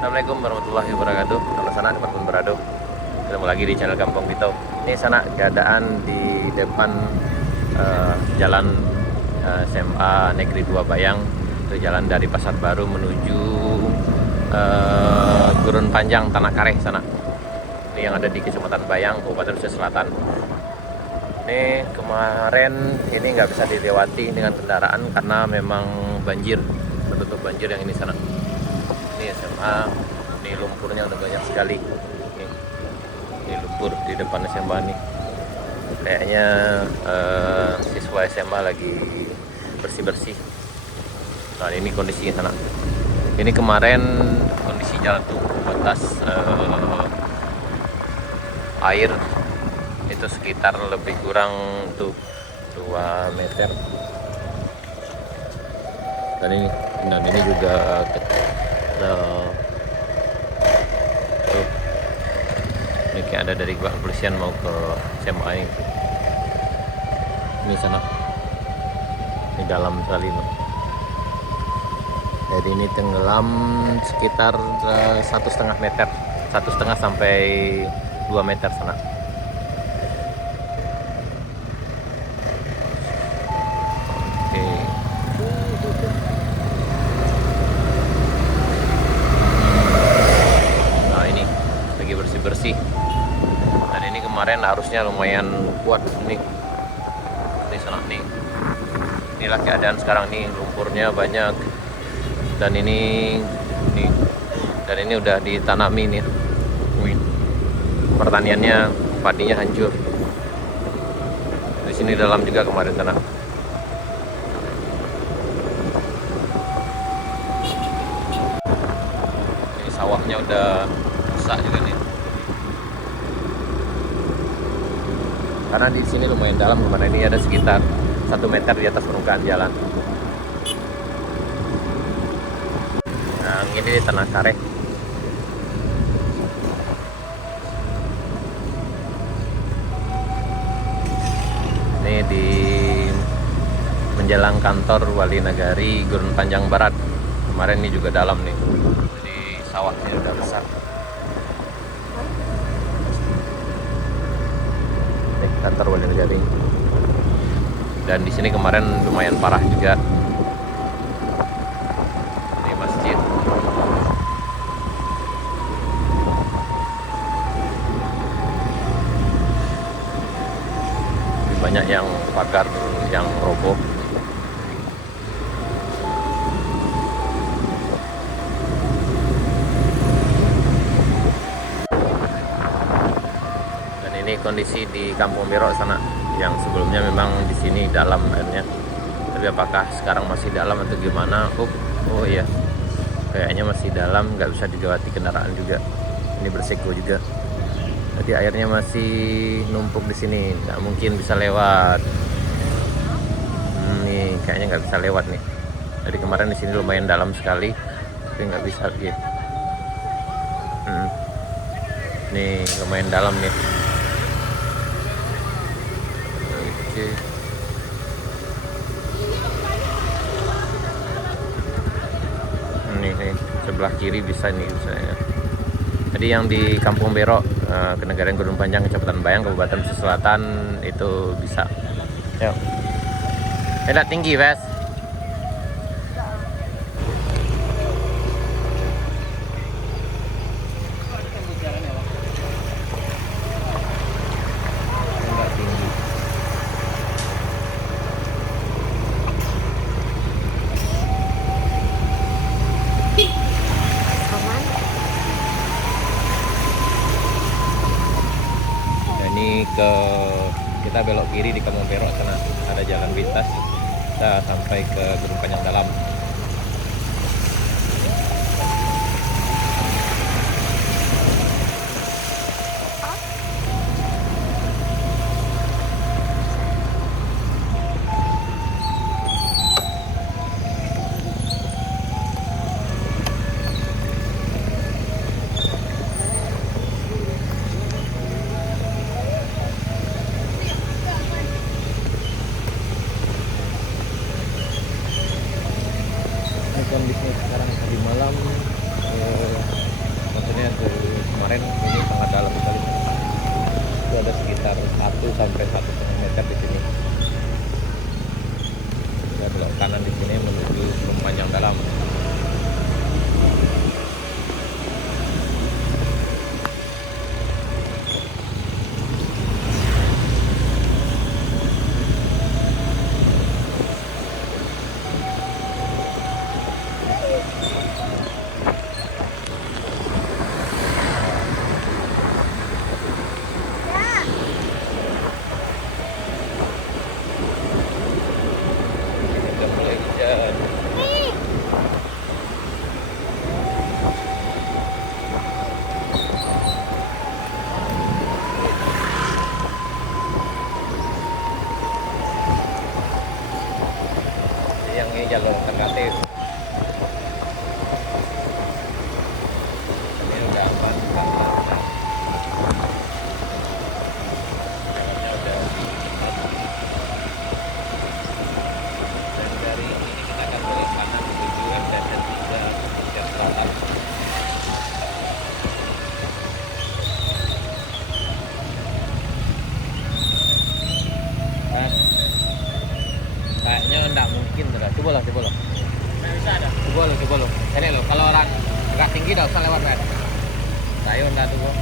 Assalamualaikum warahmatullahi wabarakatuh. Nama sana teman-teman berado. Ketemu lagi di channel Kampung Pito. Ini sana keadaan di depan jalan SMA Negeri 2 Bayang. Itu jalan dari Pasar Baru menuju Gurun Panjang Tanah Kareh sana. Ini yang ada di Kecamatan Bayang, Kabupaten Sulawesi Selatan. Ini kemarin ini nggak bisa dilewati dengan kendaraan karena memang banjir, tertutup banjir yang ini sana. Ini SMA, ini lumpurnya udah banyak sekali. Ini lumpur di depan SMA nih. Kayaknya siswa SMA lagi bersih-bersih. Nah ini kondisinya sana. Ini kemarin kondisi jalan tuh batas air itu sekitar lebih kurang tuh 2 meter. Dan ini juga tuh, ini kayak ada dari kepolisian mau ke SMA ini. Ini sana, ini dalam sekali loh. Jadi ini tenggelam sekitar 1,5 meter, 1,5 sampai 2 meter sana. Bersih. Dan ini kemarin arusnya lumayan kuat nih. Ini sana nih. Inilah keadaan sekarang nih, lumpurnya banyak. Dan ini udah ditanami nih. Pertaniannya, padinya hancur. Di sini dalam juga kemarin sana. Ini sawahnya udah rusak juga nih. Karena di sini lumayan dalam, kemana ini ada sekitar 1 meter di atas permukaan jalan. Nah, ini di Tanah Kareh. Ini di menjelang kantor Wali Nagari Gurun Panjang Barat. Kemarin ini juga dalam nih. Jadi sawahnya udah besar. Kantor Wali Nagari. Dan di sini kemarin lumayan parah juga. Ini masjid. Banyak yang pagar yang roboh. Kondisi di Kampung Berok sana yang sebelumnya memang di sini dalam airnya, tapi apakah sekarang masih dalam atau gimana? Oh iya, kayaknya masih dalam, nggak bisa dilewati kendaraan juga. Ini bersiko juga, jadi airnya masih numpuk di sini, nggak mungkin bisa lewat. Nih kayaknya nggak bisa lewat nih. Jadi kemarin di sini lumayan dalam sekali, tapi nggak bisa gitu. Nih lumayan dalam nih. Nih sebelah kiri bisa nih misalnya. Jadi yang di Kampung Berok, Kenegarian Gurun Panjang, Kecamatan Bayang, Kabupaten Sulawesi Selatan itu bisa. Yuk. Tidak tinggi, Wes. Kita belok kiri di Kampung Berok sana ada jalan pintas, kita sampai ke Gurun Panjang dalam. Selatan. Kayaknya enggak mungkin tuh. Coba loh. Nggak bisa ada. Coba loh. Ini loh, kalau orang agak tinggi enggak usah lewat, Mas. Saya enggak tuh.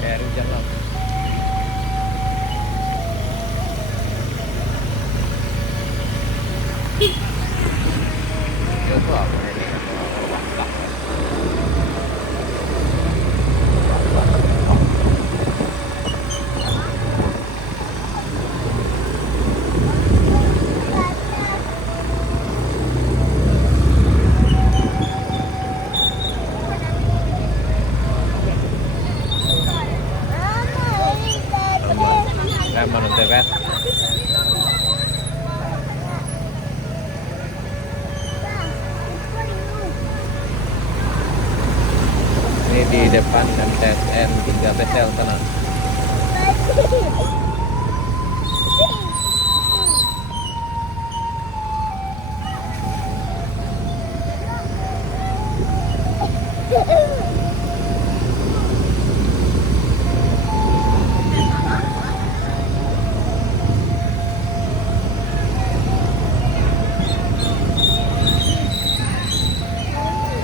Kayak hujan loh. Ya tuh apa ini? Menurut kan? Ini di depan MTSN 3 PTL sana.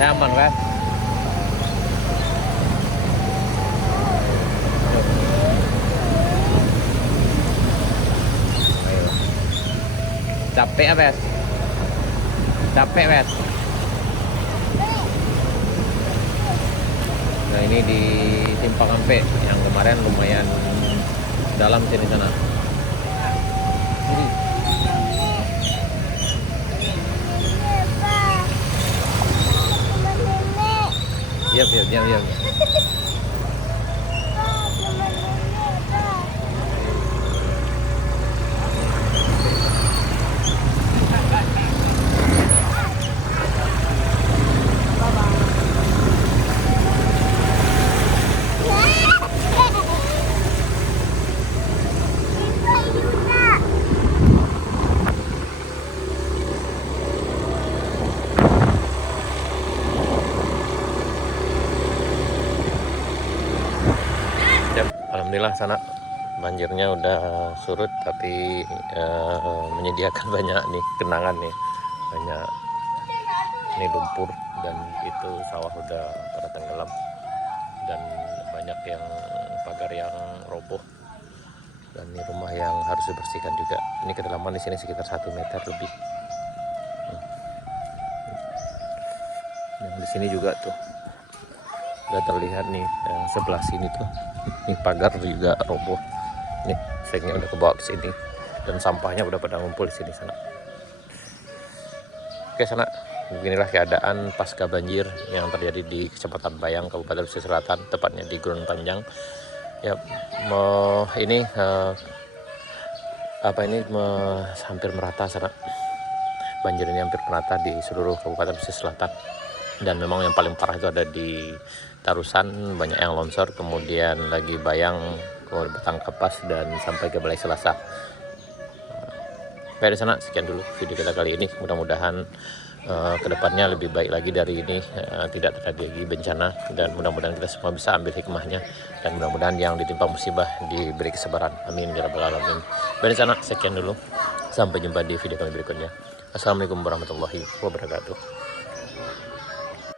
Nyaman kan? Ayo. Capek apa ya? Capek Wes. Nah ini di Simpang Ampe yang kemarin lumayan dalam sini sana. Iya. Alhamdulillah sana banjirnya udah surut, tapi menyediakan banyak nih kenangan nih, banyak ini lumpur dan itu sawah udah pada tenggelam dan banyak yang pagar yang roboh dan ini rumah yang harus dibersihkan juga. Ini kedalaman di sini sekitar 1 meter lebih. Yang di sini juga tuh udah terlihat nih, yang sebelah sini tuh ini pagar juga roboh. Nih sengnya udah kebawa ke sini dan sampahnya udah pada ngumpul di sini sana. Oke sana, beginilah keadaan pasca banjir yang terjadi di Kecamatan Bayang, Kabupaten Pesisir Selatan, tepatnya di Gurun Panjang. Ya, ini hampir merata sana. Banjir ini hampir merata di seluruh Kabupaten Pesisir Selatan. Dan memang yang paling parah itu ada di Tarusan, banyak yang longsor, kemudian lagi Bayang, kemudian Batangkapas, dan sampai ke Balai Selasa. Baik, di sana sekian dulu video kita kali ini. Mudah-mudahan kedepannya lebih baik lagi dari ini, tidak terjadi lagi bencana, dan mudah-mudahan kita semua bisa ambil hikmahnya, dan mudah-mudahan yang ditimpa musibah diberi kesabaran. Amin ya rabbal alamin. Baik, di sana sekian dulu. Sampai jumpa di video kami berikutnya. Assalamualaikum warahmatullahi wabarakatuh.